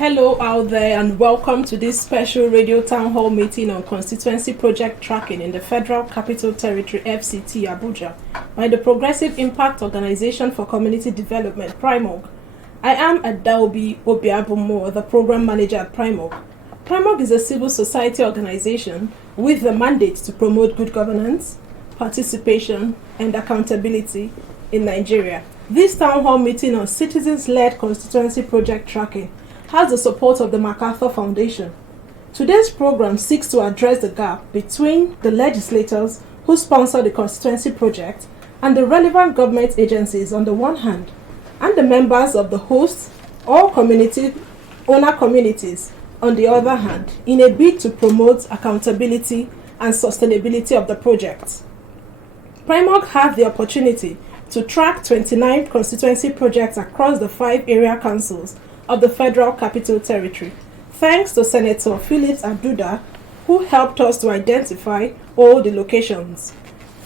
Hello out there and welcome to this special radio town hall meeting on constituency project tracking in the Federal Capital Territory FCT Abuja by the Progressive Impact Organization for Community Development, PRIMOG. I am Adaobi Obiabumo, the program manager at PRIMOG. PRIMOG is a civil society organization with the mandate to promote good governance, participation and accountability in Nigeria. This town hall meeting on citizens-led constituency project tracking has the support of the MacArthur Foundation. Today's program seeks to address the gap between the legislators who sponsor the constituency project and the relevant government agencies on the one hand, and the members of the host or owner communities on the other hand, in a bid to promote accountability and sustainability of the project. PRIMOG had the opportunity to track 29 constituency projects across the 5 area councils of the Federal Capital Territory, thanks to Senator Phillips Aduda, who helped us to identify all the locations.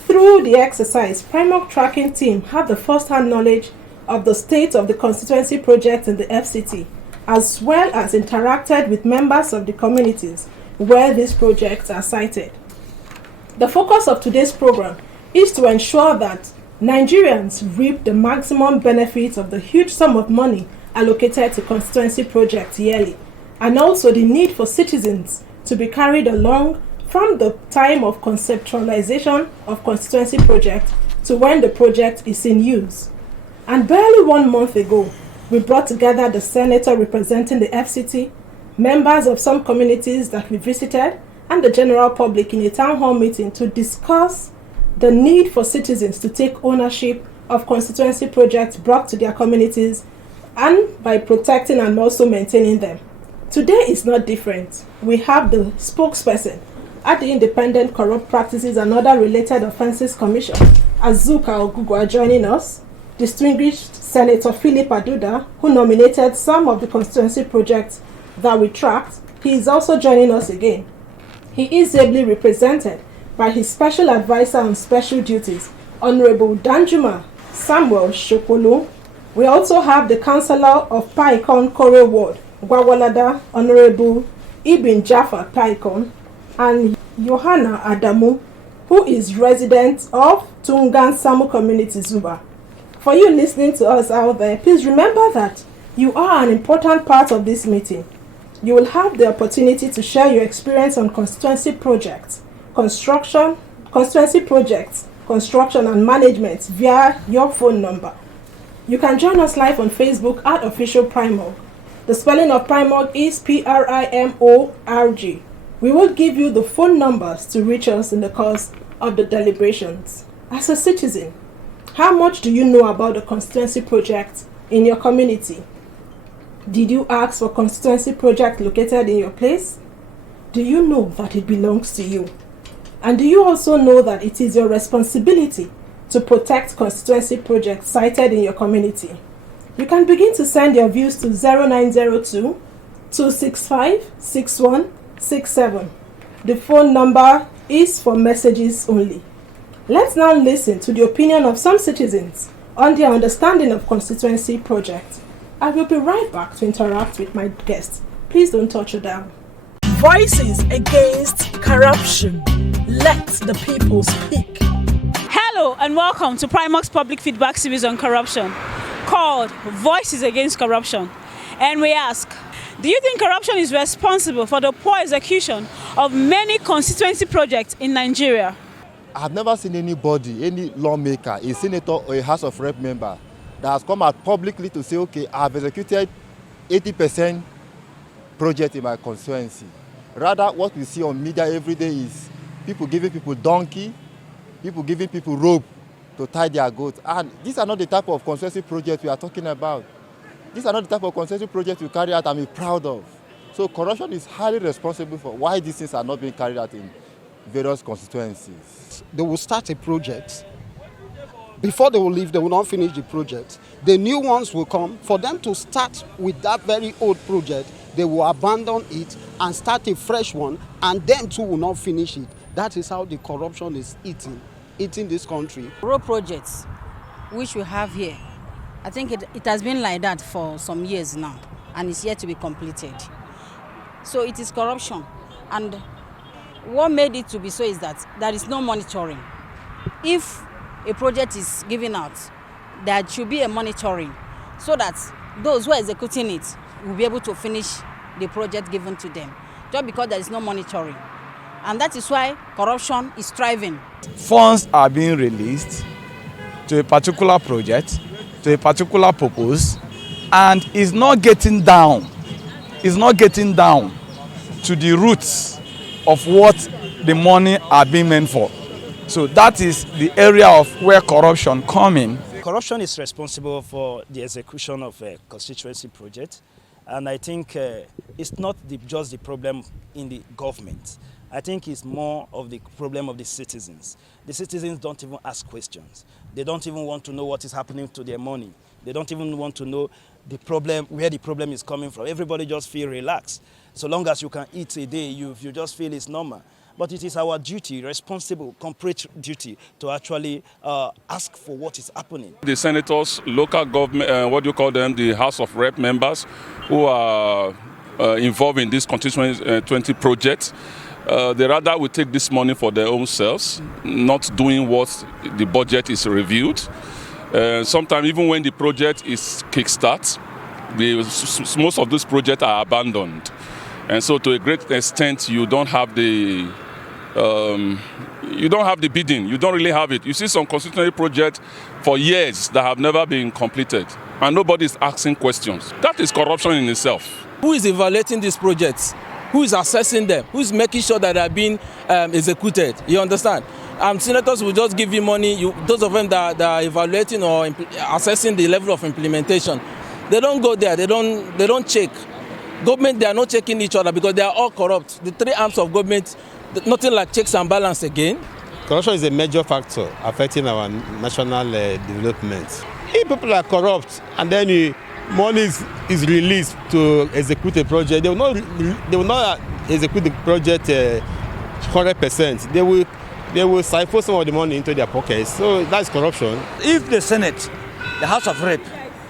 Through the exercise, PRIMOG tracking team had the first-hand knowledge of the state of the constituency project in the FCT, as well as interacted with members of the communities where these projects are cited. The focus of today's program is to ensure that Nigerians reap the maximum benefits of the huge sum of money allocated to constituency projects yearly, and also the need for citizens to be carried along from the time of conceptualization of constituency project to when the project is in use. And barely 1 month ago, we brought together the senator representing the FCT, members of some communities that we visited, and the general public in a town hall meeting to discuss the need for citizens to take ownership of constituency projects brought to their communities and by protecting and also maintaining them. Today is not different. We have the spokesperson at the Independent Corrupt Practices and Other Related Offences Commission, Azuka Ogugwa, joining us, distinguished Senator Philip Aduda, who nominated some of the constituency projects that we tracked. He is also joining us again. He is ably represented by his special advisor on special duties, Honorable Danjuma Samuel Shokolo. We also have the Councillor of Paikon Kore Ward, Gwagwalada, Honorable Ibn Jaffa Paikon, and Johanna Adamu, who is resident of Tungan Samu Community, Zuba. For you listening to us out there, please remember that you are an important part of this meeting. You will have the opportunity to share your experience on constituency projects, construction and management via your phone number. You can join us live on Facebook at Official PRIMOG. The spelling of PRIMOG is PRIMORG. We will give you the phone numbers to reach us in the course of the deliberations. As a citizen, how much do you know about the constituency project in your community? Did you ask for constituency project located in your place? Do you know that it belongs to you? And do you also know that it is your responsibility to protect constituency projects cited in your community? You can begin to send your views to 0902 265 6167. The phone number is for messages only. Let's now listen to the opinion of some citizens on their understanding of constituency projects. I will be right back to interact with my guests. Please don't touch it down. Voices against corruption. Let the people speak. Hello and welcome to PRIMOG's public feedback series on corruption called Voices Against Corruption. And we ask, do you think corruption is responsible for the poor execution of many constituency projects in Nigeria? I've never seen anybody, any lawmaker, a senator or a House of Rep member that has come out publicly to say, okay, I've executed 80% project in my constituency. Rather, what we see on media every day is people giving people donkey, people giving people rope to tie their goats. And these are not the type of constituency projects we are talking about. These are not the type of constituency projects we carry out and we're proud of. So corruption is highly responsible for why these things are not being carried out in various constituencies. They will start a project. Before they will leave, they will not finish the project. The new ones will come. For them to start with that very old project, they will abandon it and start a fresh one, and them too will not finish it. That is how the corruption is eating this country. Road projects, which we have here, I think it has been like that for some years now. and is yet to be completed. So it is corruption. And what made it to be so is that there is no monitoring. If a project is given out, there should be a monitoring so that those who are executing it will be able to finish the project given to them, just because there is no monitoring. And that is why corruption is thriving. Funds are being released to a particular project, to a particular purpose, and is not getting down. Is not getting down to the roots of what the money are being meant for. So that is the area of where corruption comes in. Corruption is responsible for the execution of a constituency project, and I think it's not just the problem in the government. I think it's more of the problem of the citizens. The citizens don't even ask questions. They don't even want to know what is happening to their money. They don't even want to know the problem, where the problem is coming from. Everybody just feel relaxed. So long as you can eat a day, you just feel it's normal. But it is our duty, responsible, complete duty, to actually ask for what is happening. The senators, local government, what do you call them, the House of Rep members who are involved in this Constituency project, they rather will take this money for their own selves, not doing what the budget is reviewed. Sometimes even when the project is kickstart, most of these projects are abandoned. And so to a great extent, you don't have the bidding, you don't really have it. You see some constituency projects for years that have never been completed, and nobody is asking questions. That is corruption in itself. Who is evaluating these projects? Who is assessing them? Who is making sure that they are being executed? You understand? Senators will just give you money. Those of them that are evaluating or assessing the level of implementation, they don't go there. They don't check. Government, they are not checking each other because they are all corrupt. The three arms of government, nothing like checks and balance again. Corruption is a major factor affecting our national development. If people are corrupt and then money is released to execute a project, they will not execute the project 100%. They will siphon some of the money into their pockets. So that's corruption. If the Senate, the House of Rep,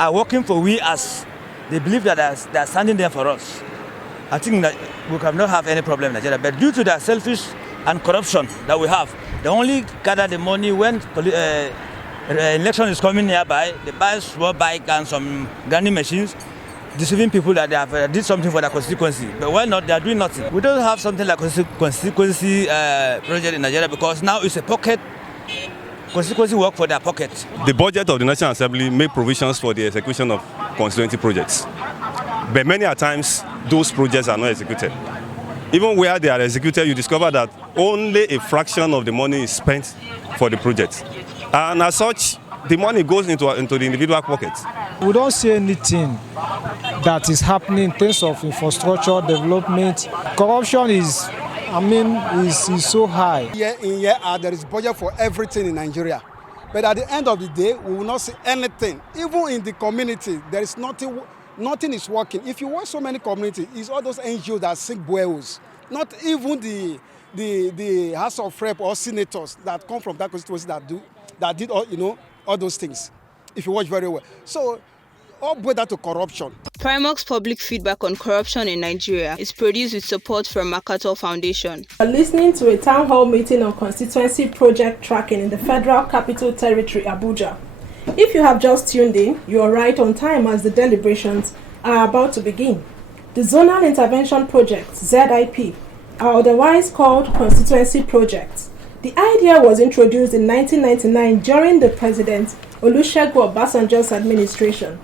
are working for we as they believe that they are standing there for us, I think that we cannot have any problem in Nigeria. But due to the selfish and corruption that we have, they only gather the money when election is coming nearby. They buy small bike and some grinding machines, deceiving people that they have did something for the constituency. But why not? They are doing nothing. We don't have something like constituency project in Nigeria because now it's a pocket. Constituency work for their pocket. The budget of the National Assembly make provisions for the execution of constituency projects. But many a times, those projects are not executed. Even where they are executed, you discover that only a fraction of the money is spent for the project. And as such, the money goes into the individual pockets. We don't see anything that is happening in terms of infrastructure development. Corruption is so high. Year in, year out, there is budget for everything in Nigeria. But at the end of the day, we will not see anything. Even in the community, there is nothing is working. If you watch so many communities, it's all those NGOs that sink wells. Not even the House of Rep or senators that come from that constituency that did all those things. If you watch very well. So all boil down to corruption. Primark's public feedback on corruption in Nigeria is produced with support from MacArthur Foundation. You're listening to a town hall meeting on constituency project tracking in the Federal Capital Territory, Abuja. If you have just tuned in, you are right on time as the deliberations are about to begin. The Zonal Intervention Project, ZIP, are otherwise called constituency projects. The idea was introduced in 1999 during the President Olusegun Obasanjo's administration.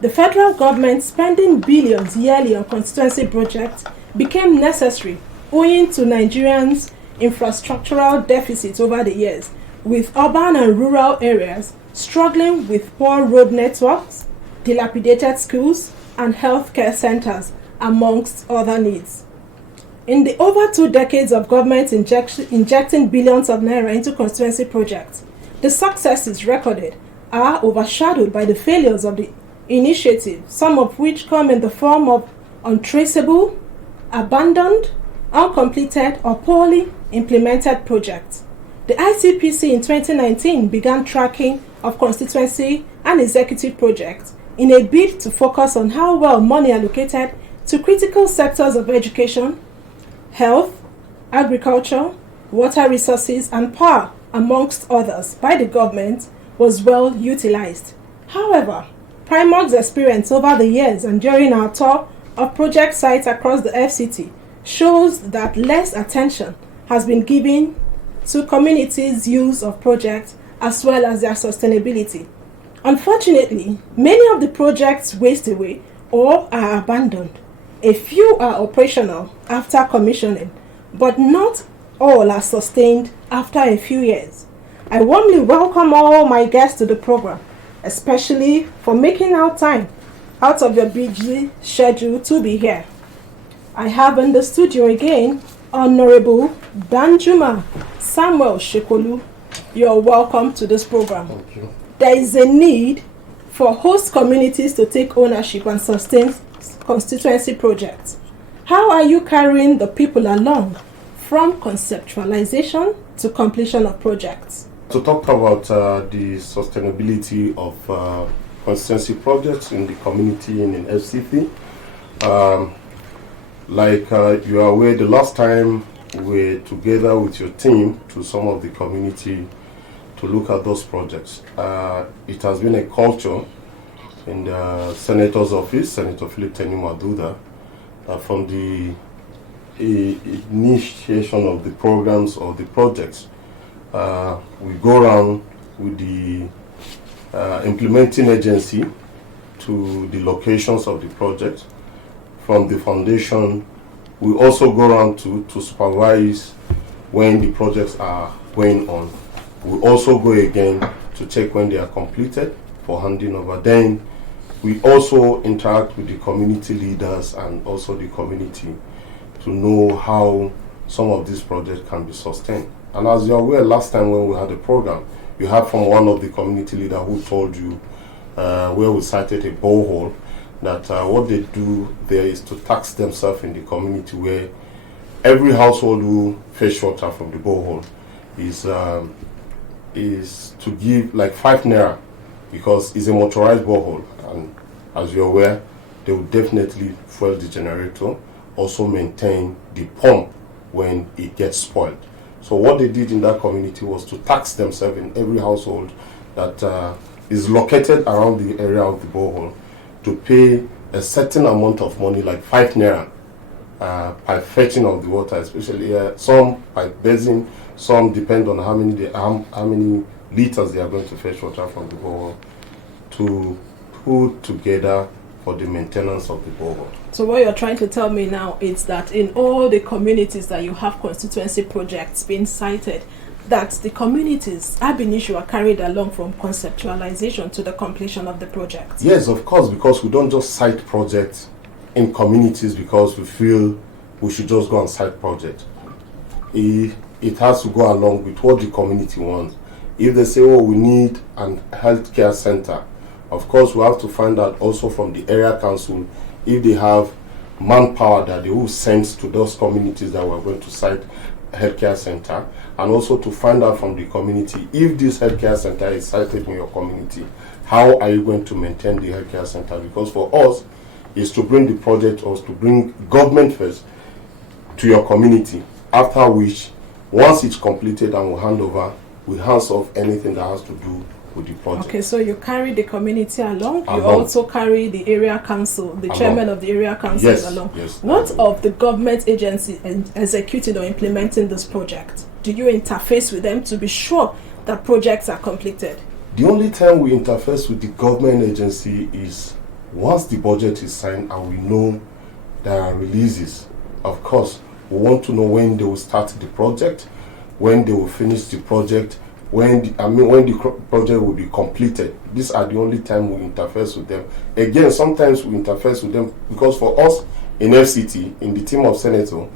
The federal government spending billions yearly on constituency projects became necessary owing to Nigerians' infrastructural deficits over the years, with urban and rural areas struggling with poor road networks, dilapidated schools, and healthcare centers, amongst other needs. In the over 2 decades of government injecting billions of naira into constituency projects, the successes recorded are overshadowed by the failures of the initiative, some of which come in the form of untraceable, abandoned, uncompleted, or poorly implemented projects. The ICPC in 2019 began tracking of constituency and executive projects in a bid to focus on how well money allocated to critical sectors of education, health, agriculture, water resources and power, amongst others, by the government was well utilized. However, Primog's experience over the years and during our tour of project sites across the FCT shows that less attention has been given to communities' use of projects as well as their sustainability. Unfortunately, many of the projects waste away or are abandoned. A few are operational after commissioning, but not all are sustained after a few years. I warmly welcome all my guests to the program, especially for making out time out of your busy schedule to be here. I have in the studio again Honorable Danjuma Samuel Shekolu. You're welcome to this program. Thank you. There is a need for host communities to take ownership and sustain constituency projects. How are you carrying the people along from conceptualization to completion of projects? To talk about the sustainability of constituency projects in the community and in FCT, you are aware, the last time we were together with your team to some of the community to look at those projects. It has been a culture in the Senator's office, Senator Philip Tenimaduda, from the initiation of the programs or the projects. We go around with the implementing agency to the locations of the project. From the foundation, we also go around to supervise when the projects are going on. We also go again to check when they are completed for handing over. Then we also interact with the community leaders and also the community to know how some of these projects can be sustained. And as you're aware, last time when we had a program, you heard from one of the community leaders who told you, where we cited a borehole, that what they do there is to tax themselves in the community, where every household who fetch water from the borehole is to give like 5 naira, because it's a motorized borehole, and as you're aware, they will definitely fuel the generator, also maintain the pump when it gets spoiled. So what they did in that community was to tax themselves in every household that is located around the area of the borehole to pay a certain amount of money, like 5 naira, by fetching of the water, especially some by basin, some depend on how many liters they are going to fetch water from the borehole, to put together for the maintenance of the borehole. So what you're trying to tell me now is that in all the communities that you have constituency projects being cited, that the communities ab initio are carried along from conceptualization to the completion of the project. Yes, of course, because we don't just cite projects in communities because we feel we should just go and cite projects. It has to go along with what the community wants. If they say, oh, we need a healthcare center, of course we have to find out also from the area council if they have manpower that they will send to those communities that we're going to cite healthcare center, and also to find out from the community if this healthcare center is cited in your community, how are you going to maintain the healthcare center? Because for us, is to bring the project or to bring government first to your community, after which, once it's completed and we hand over, we hands off anything that has to do with the project. Okay, so you carry the community along. You also carry the area council, the chairman of the area council along. Yes. What of the government agency executing or implementing this project? Do you interface with them to be sure that projects are completed? The only time we interface with the government agency is once the budget is signed and we know there are releases. Of course, we want to know when they will start the project, when they will finish the project, when the project will be completed. These are the only time we interface with them. Again, sometimes we interface with them because for us in FCT, in the team of Senator,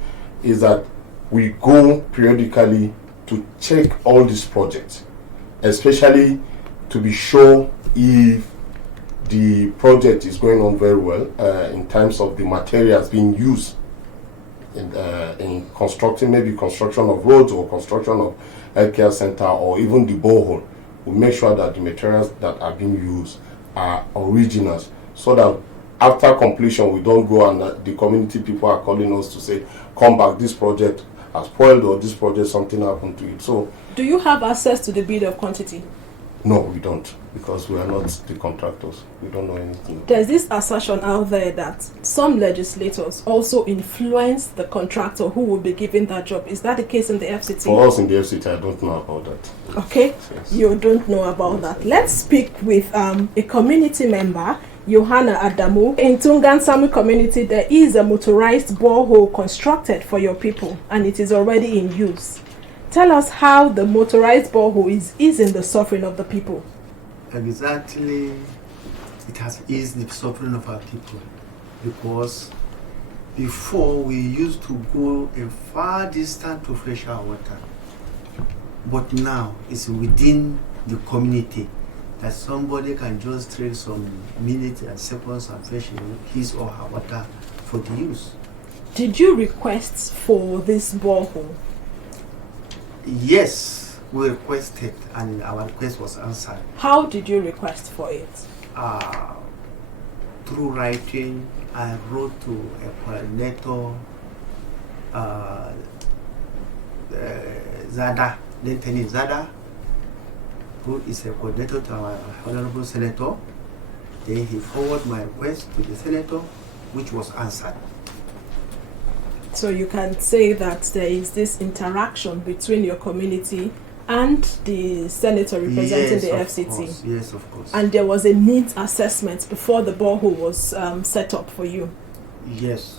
is that we go periodically to check all these projects, especially to be sure if the project is going on very well in terms of the materials being used in construction, maybe construction of roads or construction of healthcare center or even the borehole. We make sure that the materials that are being used are originals, so that after completion we don't go and the community people are calling us to say, come back, this project has spoiled, or this project something happened to it. So do you have access to the bid of quantity? no, we don't, because we are not the contractors. We don't know anything. There's this assertion out there that some legislators also influence the contractor who will be given that job. Is that the case in the FCT? For us in the FCT, I don't know about that. Okay, Yes. you don't know about that. Let's speak with a community member, Johanna Adamu. In Tungan Sami community, there is a motorized borehole constructed for your people, and it is already in use. Tell us how the motorized borehole is easing the suffering of the people. Exactly, it has eased the suffering of our people, because before we used to go a far distance to fetch our water, but now it's within the community that somebody can just trade some minutes and seconds and fetch his or her water for the use. Did you request for this borehole? Yes, we requested and our request was answered. How did you request for it? Through writing. I wrote to a coordinator, Zada, Lieutenant Zada, who is a coordinator to our Honorable Senator. Then he forwarded my request to the Senator, which was answered. So you can say that there is this interaction between your community and the senator representing the FCT. Course. Yes, of course. And there was a needs assessment before the borehole was set up for you. Yes.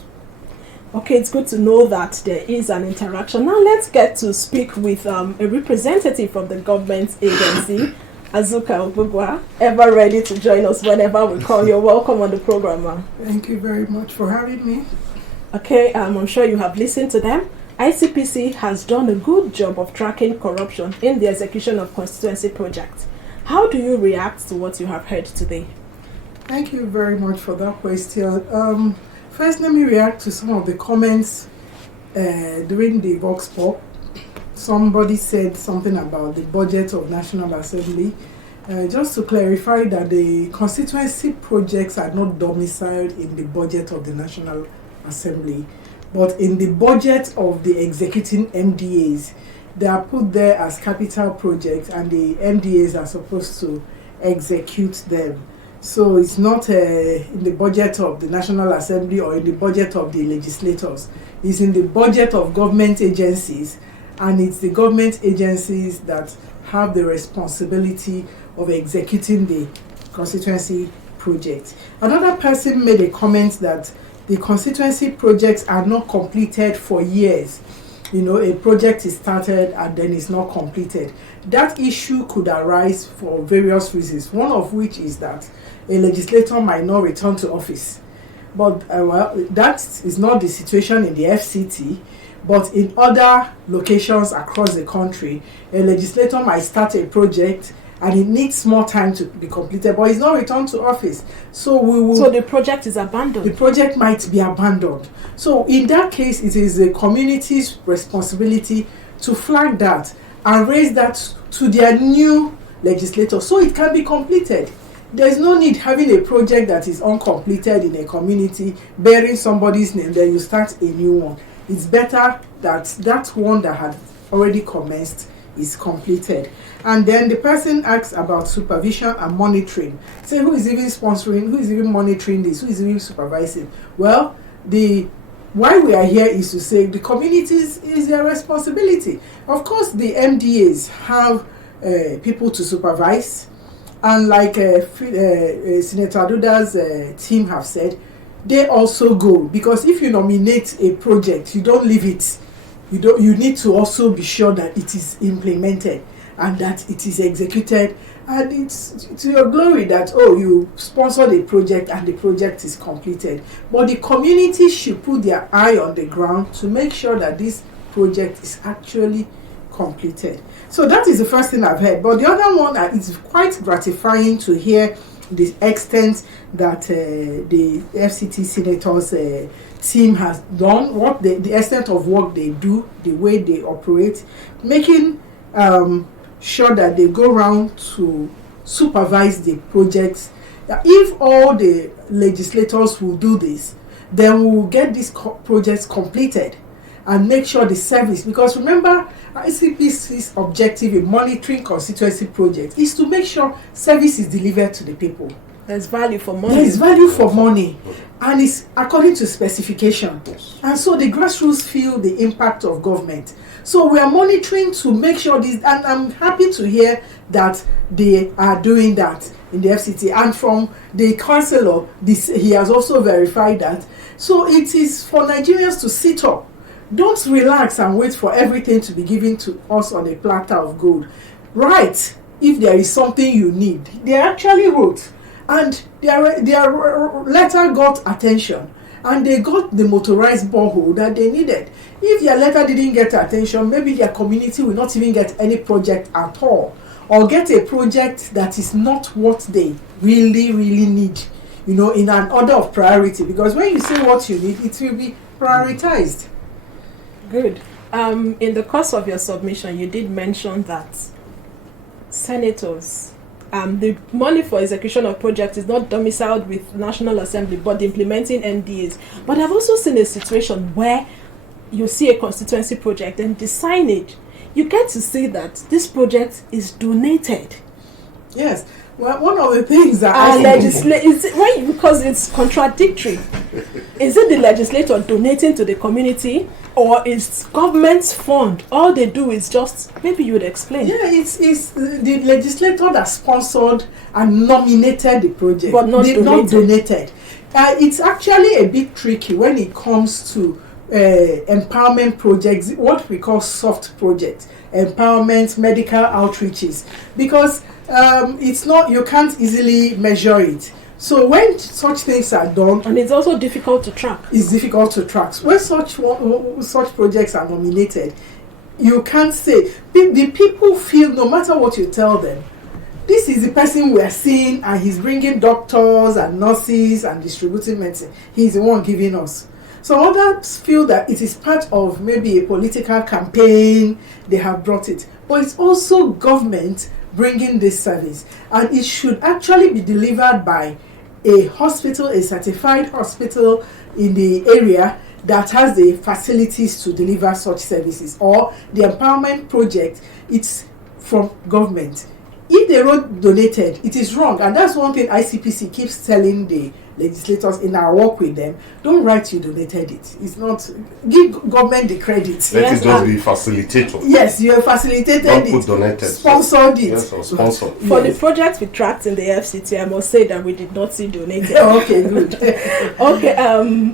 Okay, it's good to know that there is an interaction. Now let's get to speak with a representative from the government agency, Azuka Obugwa, ever ready to join us whenever we call you. Welcome on the program, ma'am. Thank you very much for having me. Okay, I'm sure you have listened to them. ICPC has done a good job of tracking corruption in the execution of constituency projects. How do you react to what you have heard today? Thank you very much for that question. First, let me react to some of the comments during the Vox Pop. Somebody said something about the budget of National Assembly. Just to clarify that the constituency projects are not domiciled in the budget of the National Assembly, but in the budget of the executing MDAs. They are put there as capital projects, and the MDAs are supposed to execute them. So it's not in the budget of the National Assembly or in the budget of the legislators. It's in the budget of government agencies, and it's the government agencies that have the responsibility of executing the constituency project. Another person made a comment that the constituency projects are not completed for years. You know, a project is started and then it's not completed. That issue could arise for various reasons, one of which is that a legislator might not return to office. But well, that is not the situation in the FCT, but in other locations across the country, a legislator might start a project and it needs more time to be completed, but it's not returned to office. So we will. So the project is abandoned. The project might be abandoned. So in that case, it is the community's responsibility to flag that and raise that to their new legislator so it can be completed. There's no need having a project that is uncompleted in a community bearing somebody's name, then you start a new one. It's better that that one that had already commenced is completed. And then the person asks about supervision and monitoring. Say, who is even sponsoring, who is even monitoring this, who is even supervising? Well, why we are here is to say the communities is their responsibility. Of course, the MDAs have people to supervise, and like Senator Aduda's team have said, they also go, because if you nominate a project, you don't leave it. You need to also be sure that it is implemented and that it is executed, and it's to your glory that, oh, you sponsored a project and the project is completed. But the community should put their eye on the ground to make sure that this project is actually completed. So that is the first thing I've heard. But the other one is quite gratifying to hear the extent that the FCT senators team has done, what the extent of work they do, the way they operate, making sure that they go around to supervise the projects If all the legislators will do this, then we will get these projects completed and make sure the service, because remember, ICPC's objective in monitoring constituency projects is to make sure service is delivered to the people. There's value for money. There's value for money, and it's according to specification. And so the grassroots feel the impact of government. So we are monitoring to make sure this, and I'm happy to hear that they are doing that in the FCT. And from the councillor, he has also verified that. So it is for Nigerians to sit up. Don't relax and wait for everything to be given to us on a platter of gold. Write if there is something you need. They actually wrote, and their letter got attention, and they got the motorized borehole that they needed. If their letter didn't get attention, maybe their community will not even get any project at all, or get a project that is not what they really need, in an order of priority. Because when you say what you need, it will be prioritized. Good. In the course of your submission, you did mention that senators, the money for execution of projects is not domiciled with National Assembly, but implementing NDAs. But I've also seen a situation where you see a constituency project and the signage, you get to see that this project is donated. Yes. Well, one of the things that because it's contradictory. Is it the legislator donating to the community, or is government's fund? All they do is just, maybe you would explain. Yeah, it's the legislator that sponsored and nominated the project, but not donated. It's actually a bit tricky when it comes to empowerment projects, what we call soft projects, empowerment, medical outreaches, because it's not, you can't easily measure it. So when such things are done, and it's also difficult to track. It's difficult to track. When such projects are nominated, you can't say. The people feel, no matter what you tell them, this is the person we are seeing, and he's bringing doctors and nurses and distributing medicine. He's the one giving us. So others feel that it is part of maybe a political campaign, they have brought it. But it's also government bringing this service. And it should actually be delivered by a hospital, a certified hospital in the area that has the facilities to deliver such services. Or the empowerment project, it's from government. If they wrote donated, it is wrong. And that's one thing ICPC keeps telling the legislators in our work with them. Don't write you donated it. It's not, give government the credit. Let it just be facilitator. Yes, you have facilitated Not it. put donated. Sponsored it. Yes, or sponsored. For the project we tracked in the FCT, I must say that we did not see donated. Okay, good. Okay,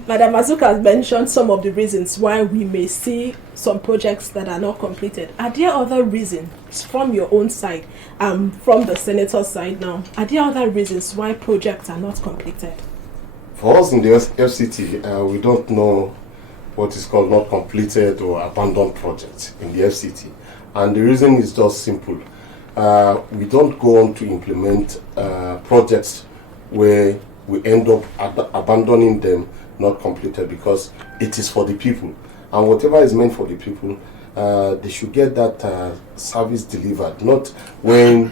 Madam Azuka has mentioned some of the reasons why we may see some projects that are not completed. Are there other reasons from your own side, from the senator's side now? Are there other reasons why projects are not completed? For us in the FCT, we don't know what is called not completed or abandoned projects in the FCT. And the reason is just simple. We don't go on to implement projects where we end up abandoning them, not completed, because it is for the people. And whatever is meant for the people, they should get that service delivered. Not when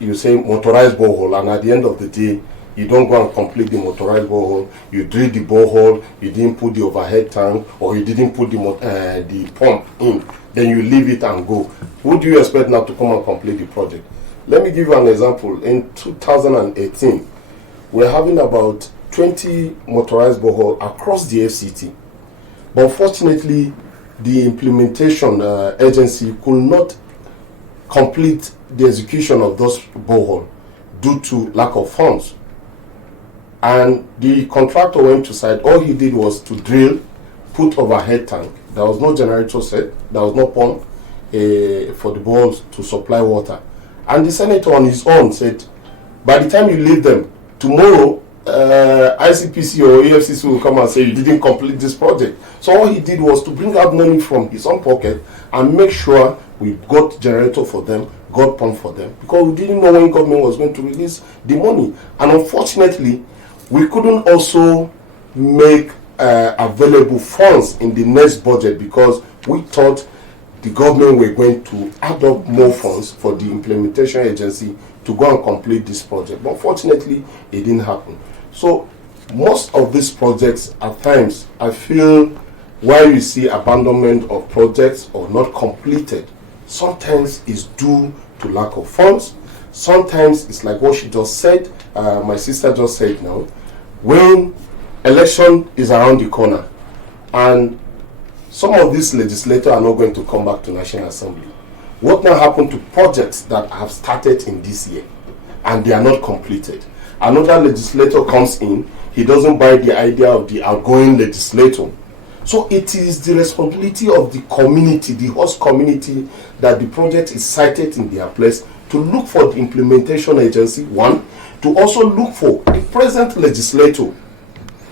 you say motorized borehole, and at the end of the day, you don't go and complete the motorized borehole, you drill the borehole, you didn't put the overhead tank, or you didn't put the pump in, then you leave it and go. Who do you expect now to come and complete the project? Let me give you an example. In 2018, we're having about 20 motorized borehole across the FCT. But fortunately, the implementation agency could not complete the execution of those borehole due to lack of funds. And the contractor went to site. All he did was to drill, put overhead tank. There was no generator set. There was no pump for the boreholes to supply water. And the senator on his own said, by the time you leave them, tomorrow ICPC or AFCC will come and say you didn't complete this project. So all he did was to bring out money from his own pocket and make sure we got generator for them, got pump for them, because we didn't know when government was going to release the money. And unfortunately, we couldn't also make available funds in the next budget, because we thought the government were going to add up more funds for the implementation agency to go and complete this project. But unfortunately, it didn't happen. So most of these projects, at times, I feel why you see abandonment of projects or not completed, sometimes is due to lack of funds. Sometimes it's like what she just said, my sister just said now, when election is around the corner and some of these legislators are not going to come back to National Assembly. What now happened to projects that have started in this year and they are not completed? Another legislator comes in, he doesn't buy the idea of the outgoing legislator. So it is the responsibility of the community, the host community, that the project is cited in their place to look for the implementation agency, one, to also look for the present legislator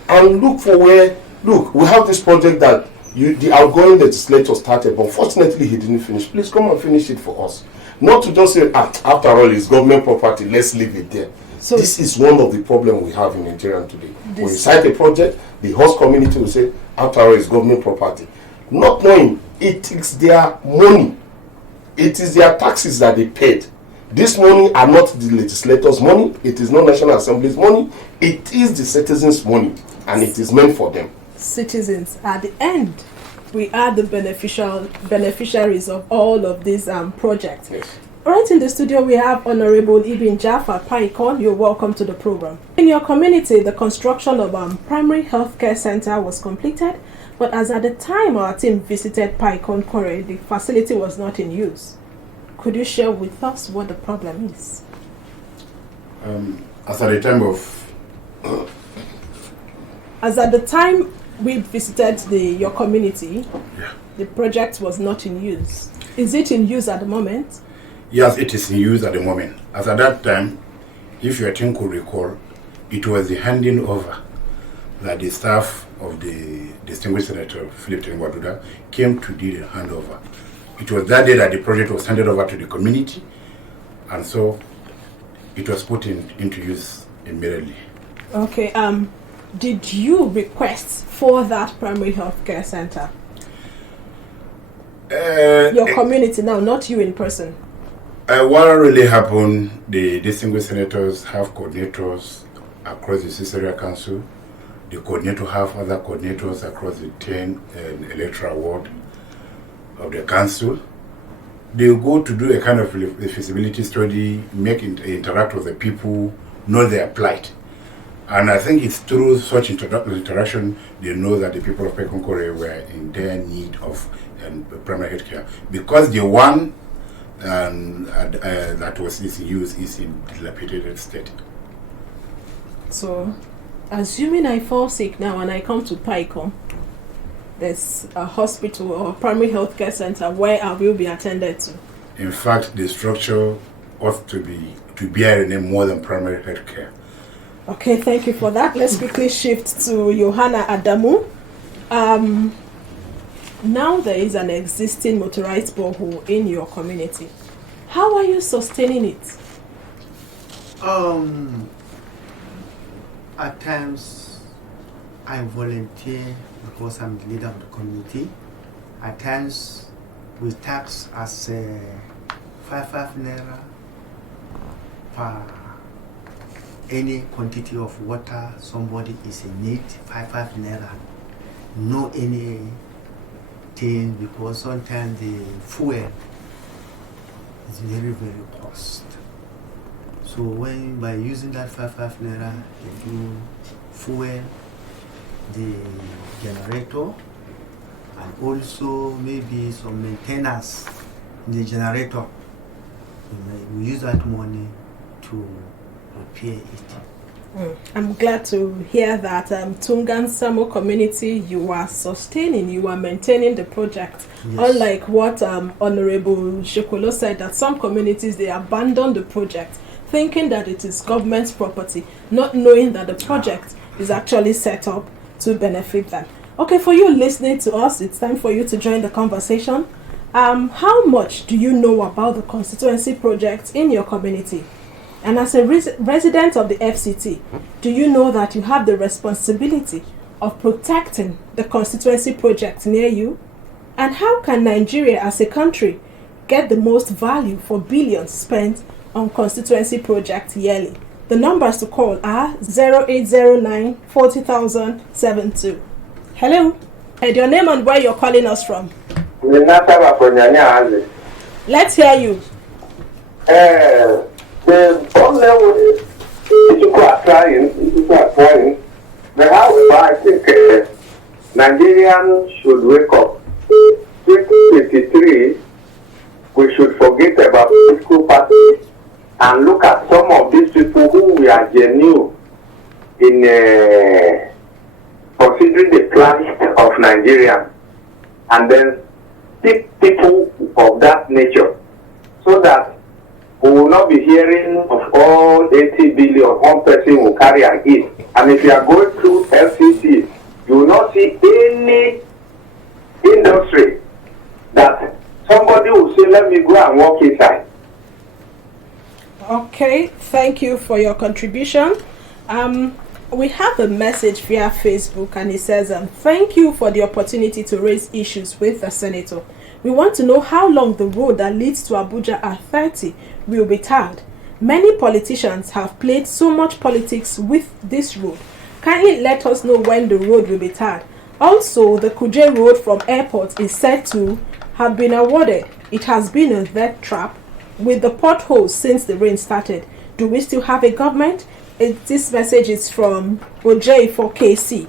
and look for where, look, we have this project that the outgoing legislator started, but unfortunately he didn't finish. Please come and finish it for us. Not to just say, after all, it's government property, let's leave it there. So this is one of the problems we have in Nigeria today. When you cite a project, the host community will say, after all, it's government property. Not knowing it is their money. It is their taxes that they paid. This money are not the legislators' money. It is not National Assembly's money. It is the citizens' money, and it is meant for them. Citizens, at the end, we are the beneficiaries of all of these projects. Yes. Right in the studio, we have Honorable Ibn Jafar Paikon. You're welcome to the program. In your community, the construction of primary healthcare center was completed, but as at the time our team visited Paikon Kore, the facility was not in use. Could you share with us what the problem is? As at the time we visited your community, the project was not in use. Is it in use at the moment? Yes, it is in use at the moment. As at that time, if your team could recall, it was the handing over that the staff of the distinguished Senator Philip Tenwaduda came to do the handover. It was that day that the project was handed over to the community, and so it was put into use immediately. Okay. Did you request for that primary health care center? Your community now, not you in person. What really happened, the distinguished senators have coordinators across the Caesarea Council. The coordinator have other coordinators across the 10 electoral ward of the council. They go to do a kind of a feasibility study, interact with the people, know their plight. And I think it's through such interaction they know that the people of Pekonkore were in their need of primary health care. Because the one that was in use is in dilapidated state. So, assuming I fall sick now and I come to Paikon, there's a hospital or a primary health care center where I will be attended to. In fact, the structure ought to bear a name more than primary health care. Okay, thank you for that. Let's quickly shift to Johanna Adamu. Now there is an existing motorized borehole in your community. How are you sustaining it? At times I volunteer because I'm the leader of the community. At times we tax as 5 naira per any quantity of water somebody is in need, 5 naira. No anything, because sometimes the fuel is very, very cost. So when by using that 5 naira, they do fuel, the generator, and also maybe some maintenance in the generator. We use that money to repair it. I'm glad to hear that Tungan Samo community, you are sustaining, you are maintaining the project. Yes. Unlike what Honorable Shekolo said, that some communities, they abandon the project thinking that it is government's property, not knowing that the project is actually set up to benefit them. Okay, for you listening to us, it's time for you to join the conversation. How much do you know about the constituency project in your community? And as a resident of the FCT, do you know that you have the responsibility of protecting the constituency project near you? And how can Nigeria as a country get the most value for billions spent on constituency projects yearly? The numbers to call are 0809 40,072. Hello, and your name and where you're calling us from. Let's hear you. The problem with people are trying, but however, I think Nigerians should wake up. 2023, we should forget about political parties and look at some of these people who we are genuine in considering the plight of Nigeria, and then pick people of that nature, so that we will not be hearing of all 80 billion one person will carry a gift. And if you are going through FCC, you will not see any industry that somebody will say, let me go and walk inside. Okay, thank you for your contribution. We have a message via Facebook, and it says, thank you for the opportunity to raise issues with the Senator. We want to know how long the road that leads to Abuja at 30 will be tarred. Many politicians have played so much politics with this road. Kindly let us know when the road will be tarred. Also, the Kuje Road from airport is said to have been awarded. It has been a death trap with the potholes since the rain started. Do we still have a government? This message is from OJ for KC.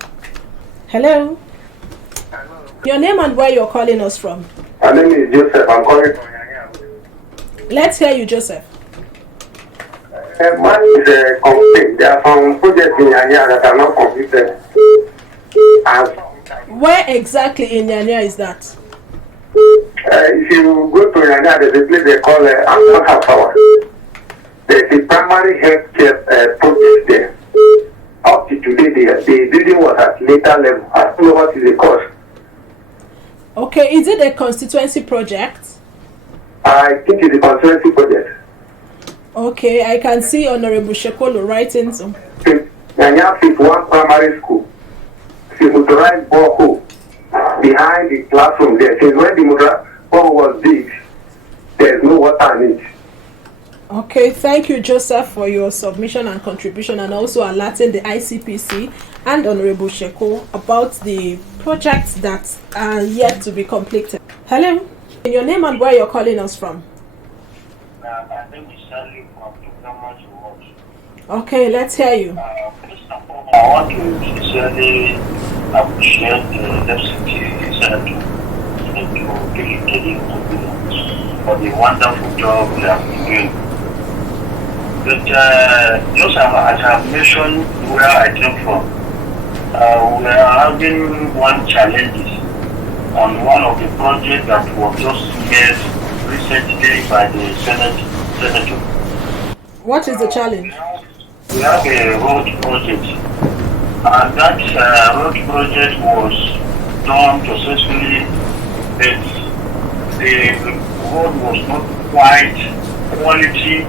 Hello? Your name and where you're calling us from? My name is Joseph. I'm calling from Yanya. Let's hear you, Joseph. Mine is a complaint. There are some projects in Yanya that are not completed. Where exactly in Yanya is that? If you go to Yanya, there's a place they call MacArthur Power. There's a primary health care project there. Up to today, the building was at later level. I don't know what is the cost. Okay, is it a constituency project? I think it's a constituency project. Okay, I can see Honorable Shekolo writing some. Yanya Fifth One Primary School. The motorized borehole behind the classroom there. Since when the motorized borehole was big, there's no water in it. Okay, thank you, Joseph, for your submission and contribution, and also alerting the ICPC and Honorable Sheko about the projects that are yet to be completed. Hello, your name and where you're calling us from? My name is Charlie from Townhall. Okay, let's hear you. First of all, I want to sincerely appreciate the FCT Senator for the wonderful job they have been doing. But just as I have mentioned where I came from, we are having one challenge on one of the projects that was just made recently by the Senator. What is the challenge? We have a road project, and that road project was done successfully, but the road was not quite quality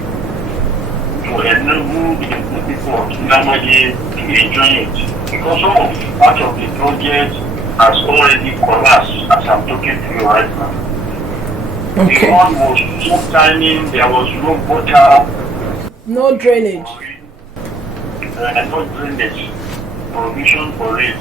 to enable the people of Namadi to enjoy it. Because some of part of the project has already collapsed as I'm talking to you right now. Okay. The road was so tiny, there was no water. No drainage. No drainage provision for it.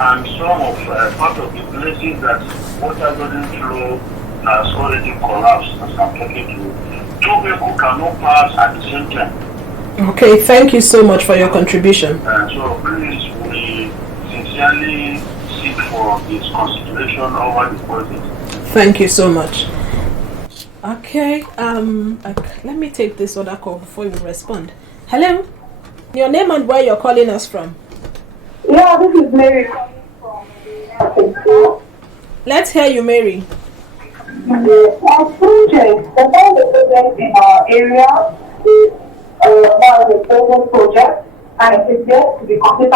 And some of part of the places that water doesn't flow has already collapsed as I'm talking to you. Two people cannot pass at the same time. Okay, thank you so much for your contribution. So please, we sincerely seek for this consideration over the project. Thank you so much. Okay, let me take this other call before you respond. Hello, your name and where you're calling us from? Yeah, this is Mary. Let's hear you, Mary. Our project, the project in our area, about the present project, and it is yet to be completed,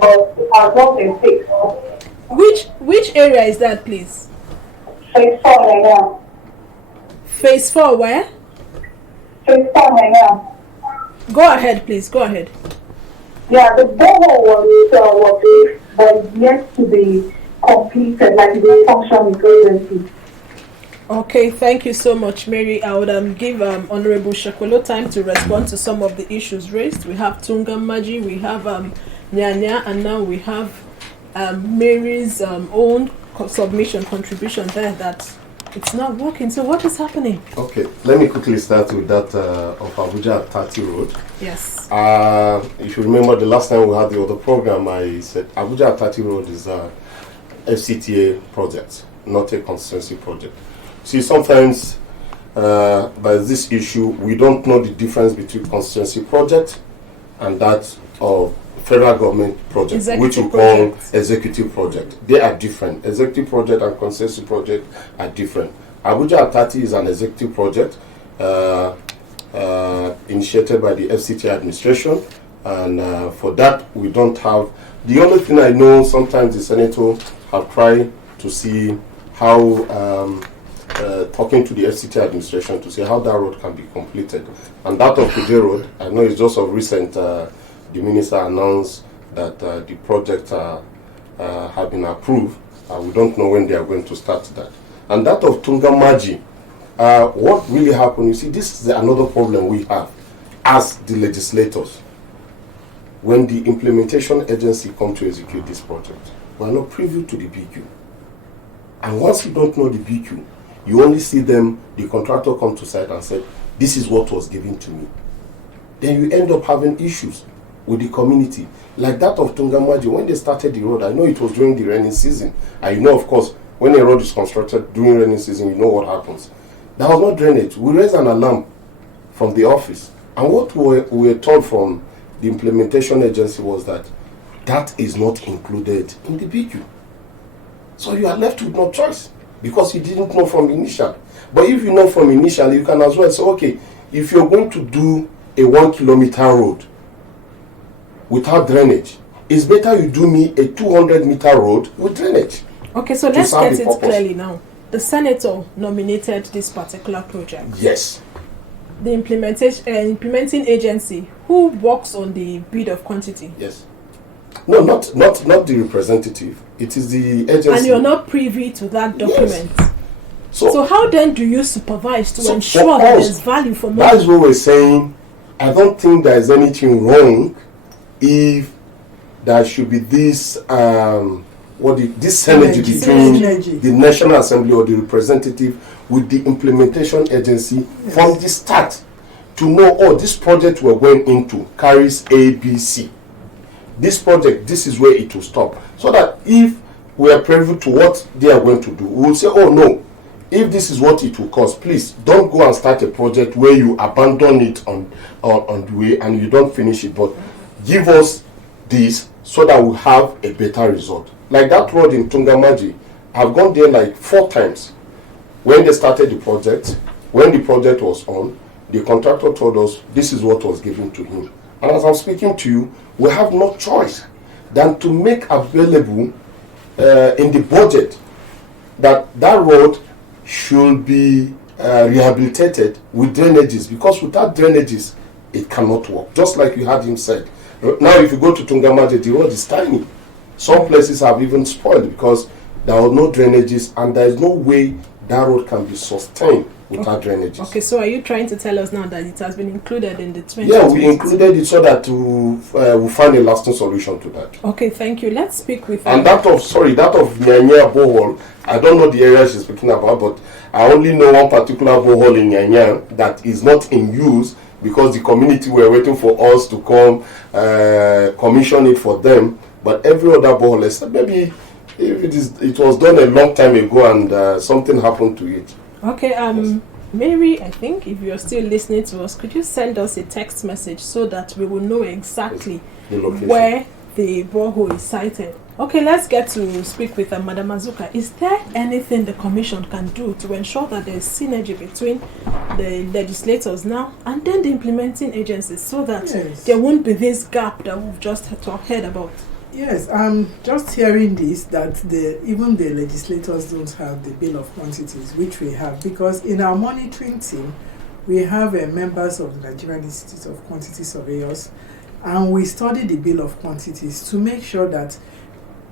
but has not been fixed. Which area is that, please? Phase 4 now. Phase 4 where? Phase 4 now. Go ahead, please. Go ahead. Yeah, the borehole was fixed, but yet to be completed, like it didn't function in presently. Okay, thank you so much, Mary. I would give Honorable Shakwelo time to respond to some of the issues raised. We have Tungamaji, we have Nyanya, and now we have Mary's own submission contribution there that it's not working. So what is happening? Okay, let me quickly start with that of Abuja 30 Road. Yes. If you remember the last time we had the other program, I said Abuja 30 Road is a FCTA project, not a constituency project. See, sometimes by this issue, we don't know the difference between constituency project and that of federal government project, which we call executive project. They are different. Executive project and constituency project are different. Abuja 30 is an executive project initiated by the FCTA administration, and for that we don't have. The only thing I know, sometimes the senator have tried to see how talking to the FCTA administration to see how that road can be completed. And that of Kuje Road, I know it's just of recent, the minister announced that the project have been approved. We don't know when they are going to start that. And that of Tungamaji, what really happened, you see, this is another problem we have as the legislators. When the implementation agency come to execute this project, we are not privy to the BQ. And once you don't know the BQ, you only see them, the contractor come to site and say, this is what was given to me. Then you end up having issues with the community. Like that of Tungamaji, when they started the road, I know it was during the rainy season. And you know, of course, when a road is constructed during rainy season, you know what happens. There was no drainage. We raised an alarm from the office. And what we were told from the implementation agency was that that is not included in the BQ. So you are left with no choice, because you didn't know from initial. But if you know from initial, you can as well say, okay, if you're going to do a 1 kilometer road without drainage, it's better you do me a 200-meter road with drainage. Okay, so let's get it clearly now. The senator nominated this particular project. Yes. The implementing agency, who works on the bid of quantity? Yes. No, not the representative. It is the agency. And you're not privy to that document. Yes. So how then do you supervise to ensure that there's value for money? That's what we're saying. I don't think there is anything wrong if there should be this this synergy between the National Assembly or the representative with the implementation agency from the start to know, oh, this project we're going into carries A, B, C. This project, this is where it will stop. So that if we are privy to what they are going to do, we will say, oh no, if this is what it will cost, please don't go and start a project where you abandon it on the way and you don't finish it, but give us this so that we have a better result. Like that road in Tungamaji, I've gone there like 4 times. When they started the project, when the project was on, the contractor told us this is what was given to him. And as I'm speaking to you, we have no choice than to make available in the budget that road should be rehabilitated with drainages, because without drainages, it cannot work. Just like you had him said. Now, if you go to Tungamaji, the road is tiny. Some places have even spoiled because there are no drainages, and there is no way that road can be sustained without drainages. Okay, so are you trying to tell us now that it has been included in the 2020? Yeah, we included it so that we find a lasting solution to that. Okay, thank you. Let's speak with and that of Nyanya Bohol, I don't know the area she's speaking about, but I only know one particular borehole in Nyanya that is not in use because the community were waiting for us to come commission it for them. But every other borehole, except maybe if it was done a long time ago and something happened to it. Okay, yes. Mary, I think if you're still listening to us, could you send us a text message so that we will know exactly where the borehole is sited? Okay, let's get to speak with Madam Azuka. Is there anything the Commission can do to ensure that there is synergy between the legislators now and then the implementing agencies so that there won't be this gap that we've just heard about? Yes, I'm just hearing this, that even the legislators don't have the bill of quantities, which we have, because in our monitoring team, we have members of the Nigerian Institute of Quantity Surveyors, and we study the bill of quantities to make sure that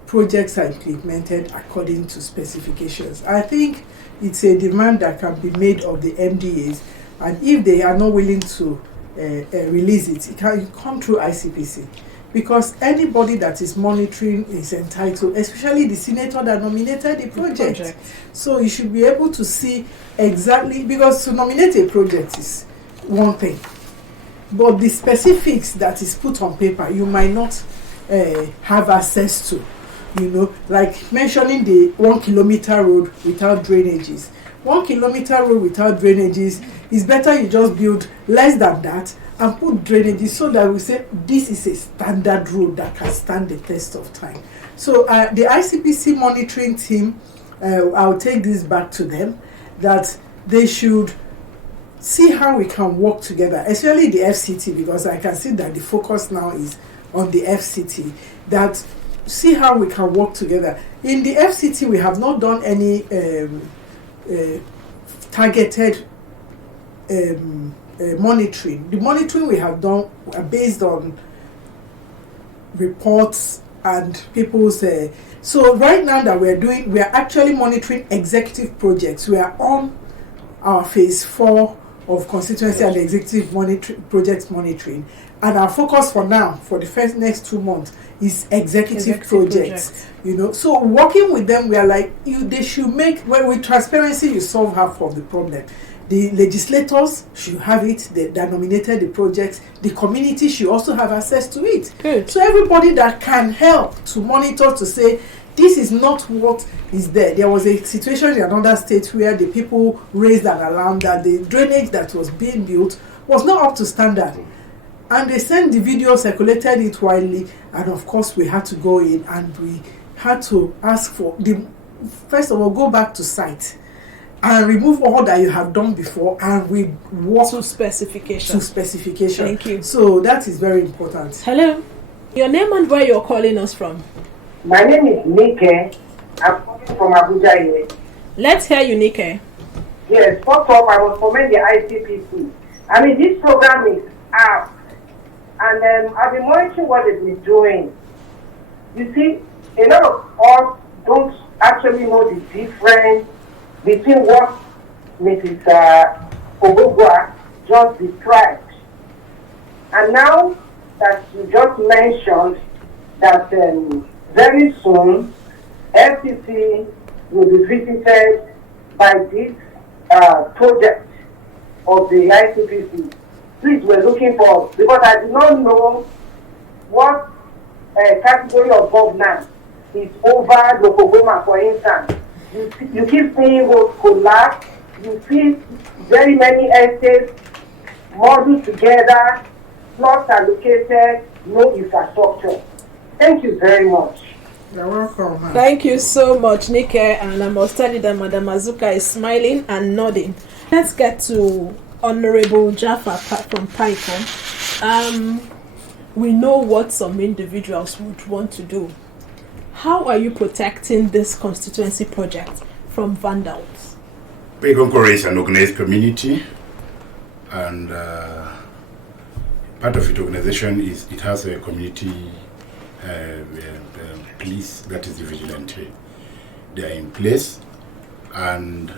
projects are implemented according to specifications. I think it's a demand that can be made of the MDAs, and if they are not willing to release it, it can come through ICPC. Because anybody that is monitoring is entitled, especially the senator that nominated the project. So you should be able to see exactly, because to nominate a project is one thing, but the specifics that is put on paper, you might not have access to. You know, like mentioning the 1 kilometer road without drainages. 1 kilometer road without drainages is better you just build less than that and put drainages so that we say this is a standard road that can stand the test of time. So the ICPC monitoring team, I'll take this back to them, that they should see how we can work together, especially the FCT, because I can see that the focus now is on the FCT, that see how we can work together. In the FCT, we have not done any targeted monitoring. The monitoring we have done are based on reports and people's. So right now that we are actually monitoring executive projects. We are on our phase 4 of constituency and executive projects monitoring, and our focus for now, for the next 2 months, is executive projects. You know, so working with them, we are like, they should make, with transparency, you solve half of the problem. The legislators should have it, that nominated the projects. The community should also have access to it. Good. So everybody that can help to monitor, to say, this is not what is there. There was a situation in another state where the people raised an alarm that the drainage that was being built was not up to standard. And they sent the video, circulated it widely, and of course we had to go in and we had to ask for, first of all, go back to site and remove all that you have done before, and we work to specification. Thank you. So that is very important. Hello. Your name and where you're calling us from? My name is Nike. I'm calling from Abuja here. Let's hear you, Nike. Yes, first off, I was commend the ICPC. I mean, this program is up, and I've been monitoring what they've been doing. You see, a lot of us don't actually know the difference between what Mrs. Ogogwa just described. And now that you just mentioned that very soon FCC will be visited by this project of the ICPC. Please, we're looking for, because I do not know what category of governance is over Lokogoma, for instance. You keep seeing roads collapse, you see very many estates modeled together, plots allocated, no infrastructure. Thank you very much. You're welcome. Thank you so much, Nike. And I must tell you that Madam Azuka is smiling and nodding. Let's get to Honorable Jaffa from Python. We know what some individuals would want to do. How are you protecting this constituency project from vandals? Pegonkore is an organized community, and part of its organization is it has a community police, that is the vigilante. They are in place, and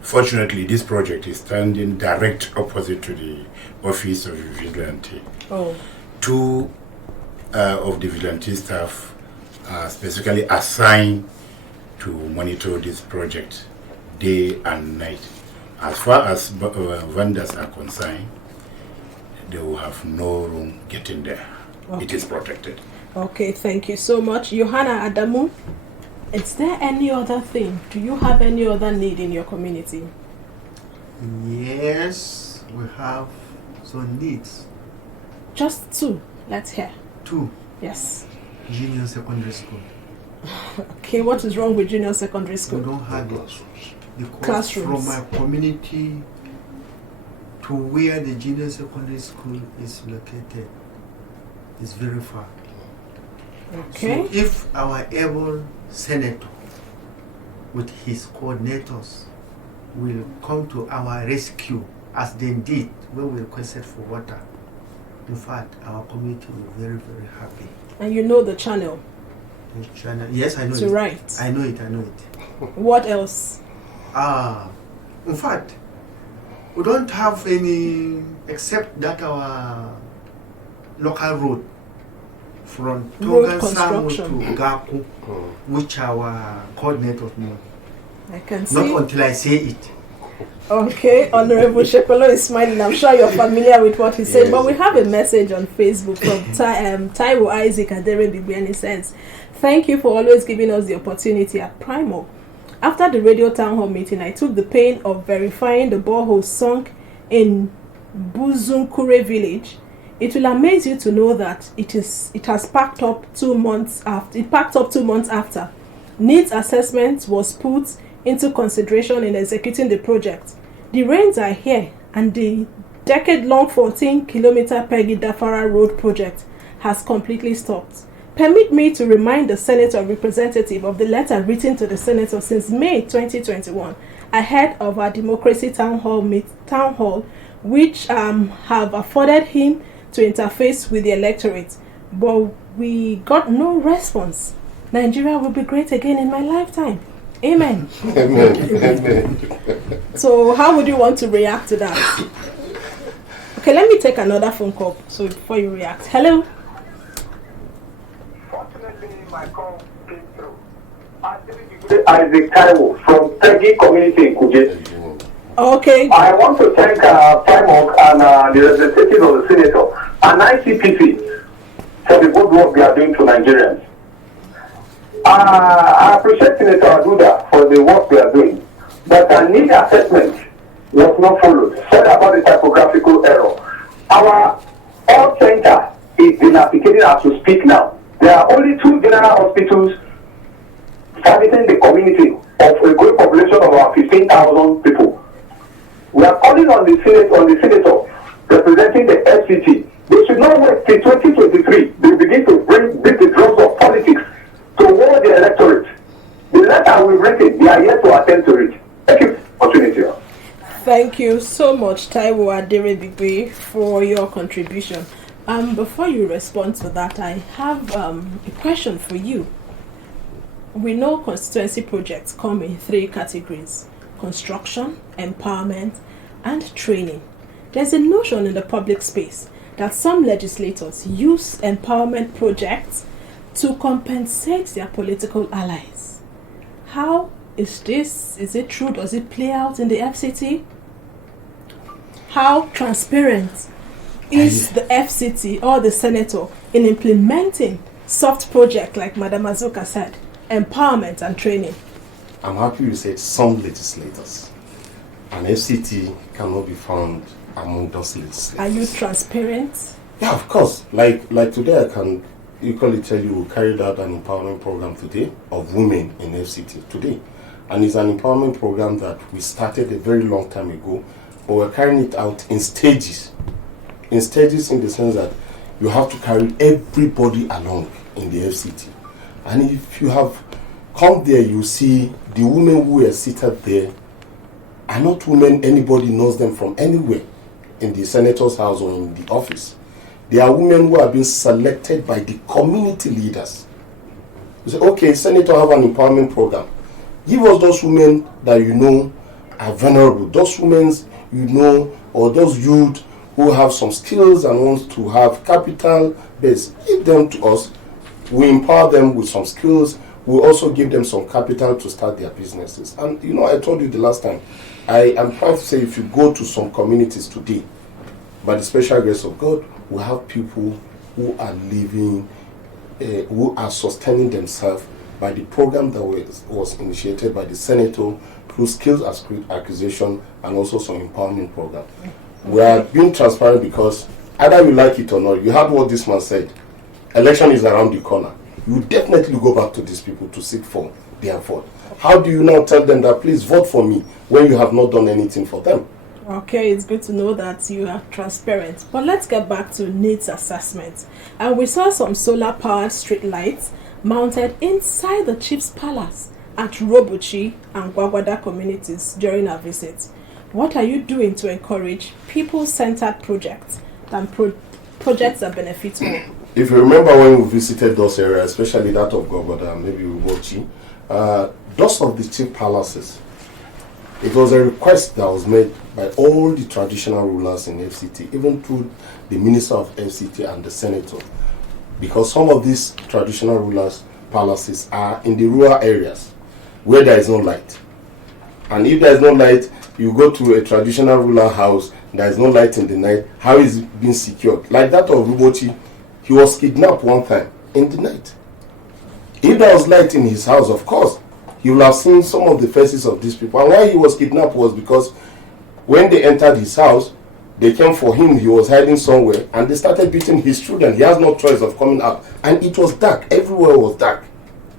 fortunately this project is standing direct opposite to the office of the vigilante. Oh. 2 of the vigilante staff are specifically assigned to monitor this project day and night. As far as vendors are concerned, they will have no room getting there. Okay. It is protected. Okay, thank you so much. Johanna Adamu, is there any other thing? Do you have any other need in your community? Yes, we have some needs. Just 2. Let's hear. 2. Yes. Junior secondary school. Okay, what is wrong with junior secondary school? We don't have it. Because Classrooms. from my community to where the junior secondary school is located is very far. Okay. So if our able senator with his coordinators will come to our rescue as they did when we requested for water, in fact, our community will be very, very happy. And you know the channel? Yes, I know to it. write. I know it. What else? In fact, we don't have any except that our local road from Togansan to Gaku, which our coordinators know. I can see. Not until I say it. Okay, Honorable Shepelo is smiling. I'm sure you're familiar with what he said, yes. But we have a message on Facebook from Taiwo Isaac Aderebigbe, and he says, "Thank you for always giving us the opportunity at Primo. After the radio town hall meeting, I took the pain of verifying the borehole sunk in Buzunkure village. It will amaze you to know that it has packed up 2 months after. It packed up 2 months after. Needs assessment was put into consideration in executing the project. The rains are here, and the decade-long 14-kilometer Peggy Dafara Road project has completely stopped. Permit me to remind the Senator representative of the letter written to the Senator since May 2021, ahead of our Democracy Town Hall, which have afforded him to interface with the electorate. But we got no response. Nigeria will be great again in my lifetime. Amen." Amen. So how would you want to react to that? Okay, let me take another phone call so before you react. Hello? Isaac Taiwo from Peggy Community in Kuje. Okay. I want to thank Primok and the representative of the Senator and ICPC for the good work they are doing to Nigerians. I appreciate Senator Aduda for the work they are doing, but a need assessment was not followed. Sorry about the typographical error. Our health center is dilapidated as we speak now. There are only 2 general hospitals servicing the community of a great population of about 15,000 people. We are calling on the senator representing the FCT. They should not wait till 2023. They begin to bring the drums of politics to war the electorate. The letter we've written, they are yet to attend to it. Thank you for the opportunity. Thank you so much, Taiwo Aderebigbe, for your contribution. Before you respond to that, I have a question for you. We know constituency projects come in 3 categories: construction, empowerment, and training. There's a notion in the public space that some legislators use empowerment projects to compensate their political allies. How is this? Is it true? Does it play out in the FCT? How transparent is the FCT or the senator in implementing soft projects like Madam Azuka said, empowerment and training? I'm happy you said some legislators. An FCT cannot be found among those legislators. Are you transparent? Yeah, of course. Like today, I can equally tell you we carried out an empowerment program today of women in FCT today. And it's an empowerment program that we started a very long time ago, but we're carrying it out in stages. In stages in the sense that you have to carry everybody along in the FCT. And if you have come there, you see the women who are seated there are not women anybody knows them from anywhere in the senator's house or in the office. They are women who have been selected by the community leaders. You say, okay, Senator, have an empowerment program. Give us those women that you know are vulnerable, those women you know, or those youth who have some skills and want to have capital base. Give them to us. We empower them with some skills. We also give them some capital to start their businesses. And you know, I told you the last time, I am proud to say if you go to some communities today, by the special grace of God, we have people who are living, who are sustaining themselves by the program that was initiated by the senator through skills acquisition and also some empowerment program. We are being transparent because either you like it or not, you heard what this man said. Election is around the corner. You definitely go back to these people to seek for their vote. How do you now tell them that please vote for me when you have not done anything for them? Okay, it's good to know that you are transparent. But let's get back to needs assessment. And we saw some solar-powered street lights mounted inside the chief's palace at Robuchi and Gwagwada communities during our visit. What are you doing to encourage people-centered projects and projects that benefit all? if you remember when we visited those areas, especially that of Gogoda and maybe Ubochi, those of the chief palaces, it was a request that was made by all the traditional rulers in FCT, even through the minister of FCT and the senator, because some of these traditional rulers' palaces are in the rural areas where there is no light. And if there is no light, you go to a traditional ruler house, there is no light in the night, how is it being secured? Like that of Rubochi, he was kidnapped one time in the night. If there was light in his house, of course, you will have seen some of the faces of these people. And why he was kidnapped was because when they entered his house, they came for him, he was hiding somewhere, and they started beating his children. He has no choice of coming out. And it was dark, everywhere was dark.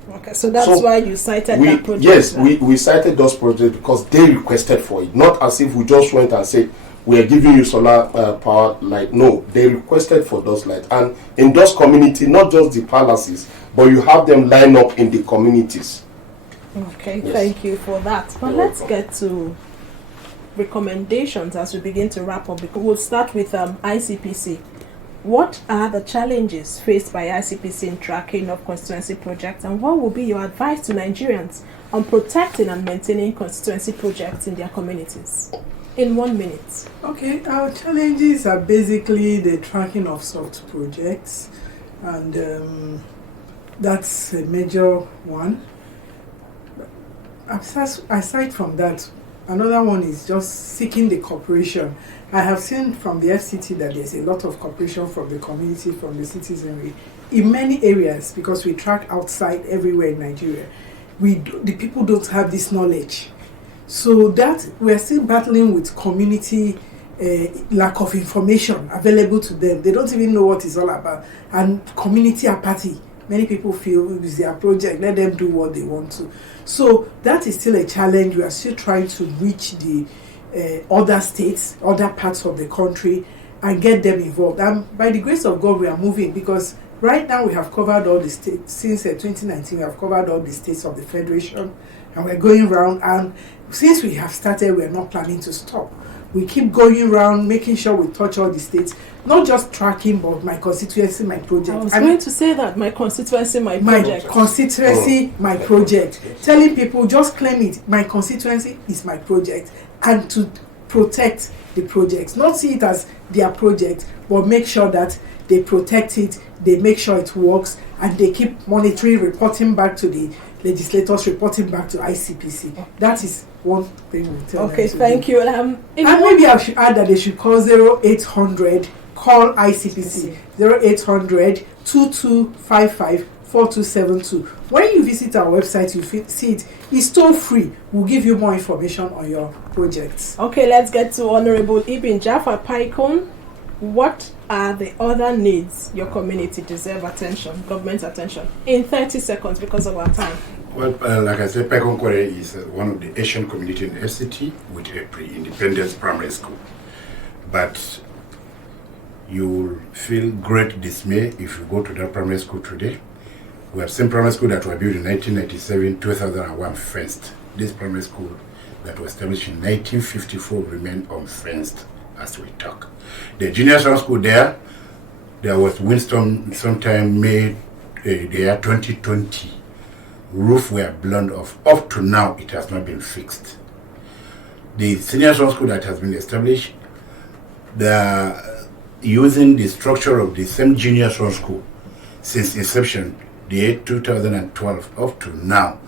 Okay, so that's why you cited that project. Yes, we cited those projects because they requested for it. Not as if we just went and said, we are giving you solar power light. No, they requested for those lights. And in those communities, not just the palaces, but you have them line up in the communities. Okay, Yes. Thank you for that. But let's get to recommendations as we begin to wrap up. We'll start with ICPC. What are the challenges faced by ICPC in tracking of constituency projects, and what will be your advice to Nigerians on protecting and maintaining constituency projects in their communities? In 1 minute. Okay, our challenges are basically the tracking of soft projects, and that's a major one. Aside from that, another one is just seeking the cooperation. I have seen from the FCT that there's a lot of cooperation from the community, from the citizenry, in many areas, because we track outside everywhere in Nigeria. The people don't have this knowledge. So that we're still battling with community lack of information available to them. They don't even know what it's all about. And community apathy. Many people feel it's their project, let them do what they want to. So that is still a challenge. We are still trying to reach the other states, other parts of the country, and get them involved. And by the grace of God, we are moving, because right now we have covered all the states. Since 2019, we have covered all the states of the Federation, and we're going around. And since we have started, we're not planning to stop. We keep going around, making sure we touch all the states, not just tracking, but my constituency, my project. I was going to say that, my constituency, my project. My constituency, my project. Telling people, just claim it, my constituency is my project, and to protect the projects. Not see it as their project, but make sure that they protect it, they make sure it works, and they keep monitoring, reporting back to the legislators, reporting back to ICPC. That is one thing we tell them. Okay, thank you. And maybe I should add that they should call 0800, call ICPC, 0800 2255 4272. When you visit our website, you see it. It's toll free. We'll give you more information on your projects. Okay, let's get to Honorable Ibn Jafar Paikon. What are the other needs your community deserve attention, government attention? In 30 seconds, because of our time. Well, like I said, Pekonkore is one of the Asian community in FCT with a pre-independence primary school. But you will feel great dismay if you go to that primary school today. We have seen primary school that were built in 1997, 2001 fenced. This primary school that was established in 1954 remained unfenced as we talk. The junior school there was windstorm sometime May the year 2020. Roof were blown off. Up to now, it has not been fixed. The senior school that has been established, they're using the structure of the same junior school since inception, the year 2012 up to now.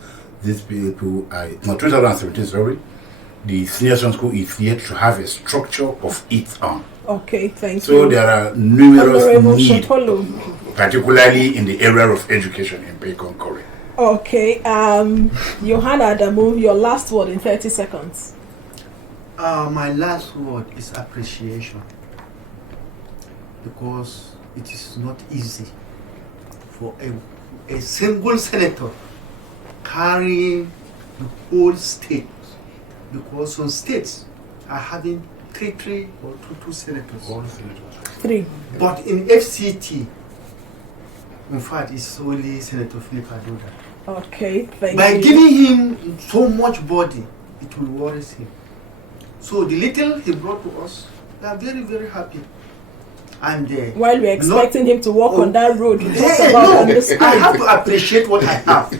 These people are, not 2017, sorry, the senior school is yet to have a structure of its own. Okay, thank you. So there are numerous needs, particularly in the area of education in Pekonkore. Okay, Johanna Adamu, your last word in 30 seconds. My last word is appreciation, because it is not easy for a single senator carrying the whole state, because some states are having three or two senators. All senators. 3. But in FCT, in fact, it's only Senator Philip Adoda. Okay, thank By you. giving him so much body, it will worry him. So the little he brought to us, we are very, very happy. And while we're expecting him to walk on that road, I have to appreciate what I have.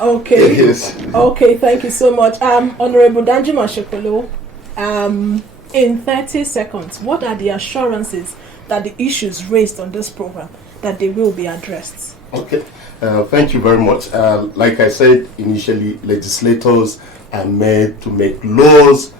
Okay. Yes. Okay, thank you so much. Honorable Danjuma Shekolo, in 30 seconds, what are the assurances that the issues raised on this program, that they will be addressed? Okay, thank you very much. Like I said initially, legislators are made to make laws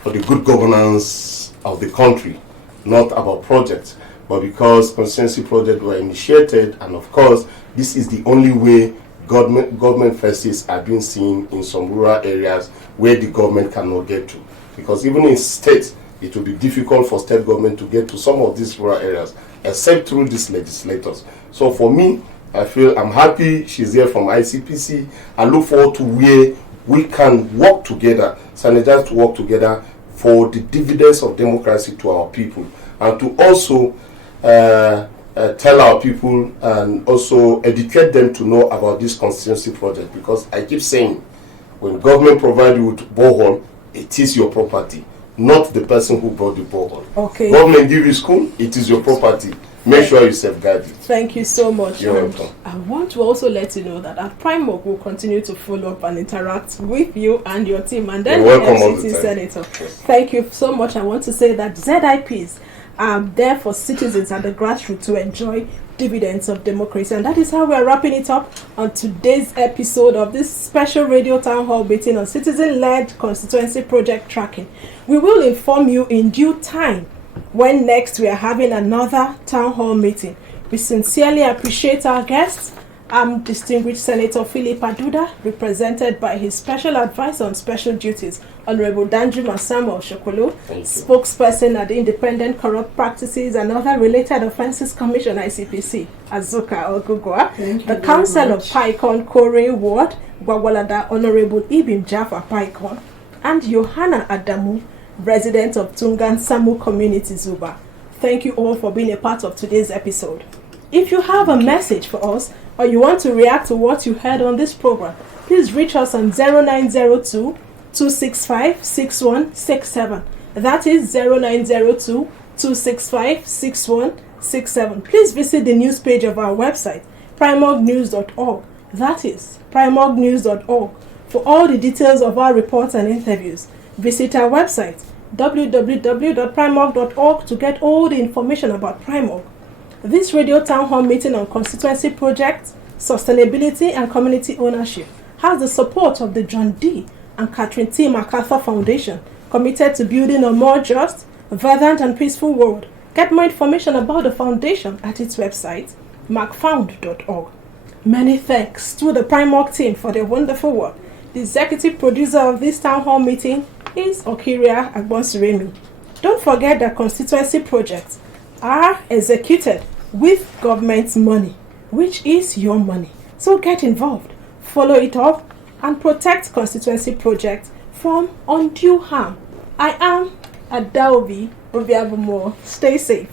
for the good governance of the country, not about projects. But because constituency projects were initiated, and of course, this is the only way government faces are being seen in some rural areas where the government cannot get to. Because even in states, it will be difficult for state government to get to some of these rural areas, except through these legislators. So for me, I feel I'm happy she's here from ICPC. I look forward to where we can work together, senators to work together for the dividends of democracy to our people, and to also tell our people and also educate them to know about this constituency project. Because I keep saying, when government provides you with borehole, it is your property, not the person who brought the borehole. Okay. Government give you school, it is your property. Make sure you safeguard it. Thank you so much. You're welcome. I want to also let you know that at Primark will continue to follow up and interact with you and your team, and then You're the welcome all the FCT time. Senator. Thank you so much. I want to say that ZIPs are there for citizens at the grassroots to enjoy dividends of democracy, and that is how we are wrapping it up on today's episode of this special radio town hall meeting on citizen-led constituency project tracking. We will inform you in due time when next we are having another town hall meeting. We sincerely appreciate our guests. I'm distinguished Senator Philip Aduda, represented by his special advisor on special duties, Honorable Danjuma Samuel Shokolo, spokesperson at the Independent Corrupt Practices and Other Related Offences Commission, ICPC, Azuka Ogugwa, the Council of Paikon Korean Ward, Gwagwalada, Honorable Ibim Jaffa Paikon, and Johanna Adamu, resident of Tungan Samu Community, Zuba. Thank you all for being a part of today's episode. If you have a message for us, or you want to react to what you heard on this program, please reach us on 0902-265-6167. That is 0902-265-6167. Please visit the news page of our website, primorgnews.org. That is primorgnews.org. For all the details of our reports and interviews, visit our website, www.primorg.org, to get all the information about Primorg. This radio town hall meeting on constituency projects, sustainability and community ownership has the support of the John D. and Catherine T. MacArthur Foundation, committed to building a more just, vibrant and peaceful world. Get more information about the foundation at its website, macfound.org. Many thanks to the Primorg team for their wonderful work. The executive producer of this town hall meeting is Okiria Agbonsiremi. Don't forget that constituency projects are executed with government's money, which is your money. So get involved, follow it up, and protect constituency projects from undue harm. I am Adaobi Obiabumo. Stay safe.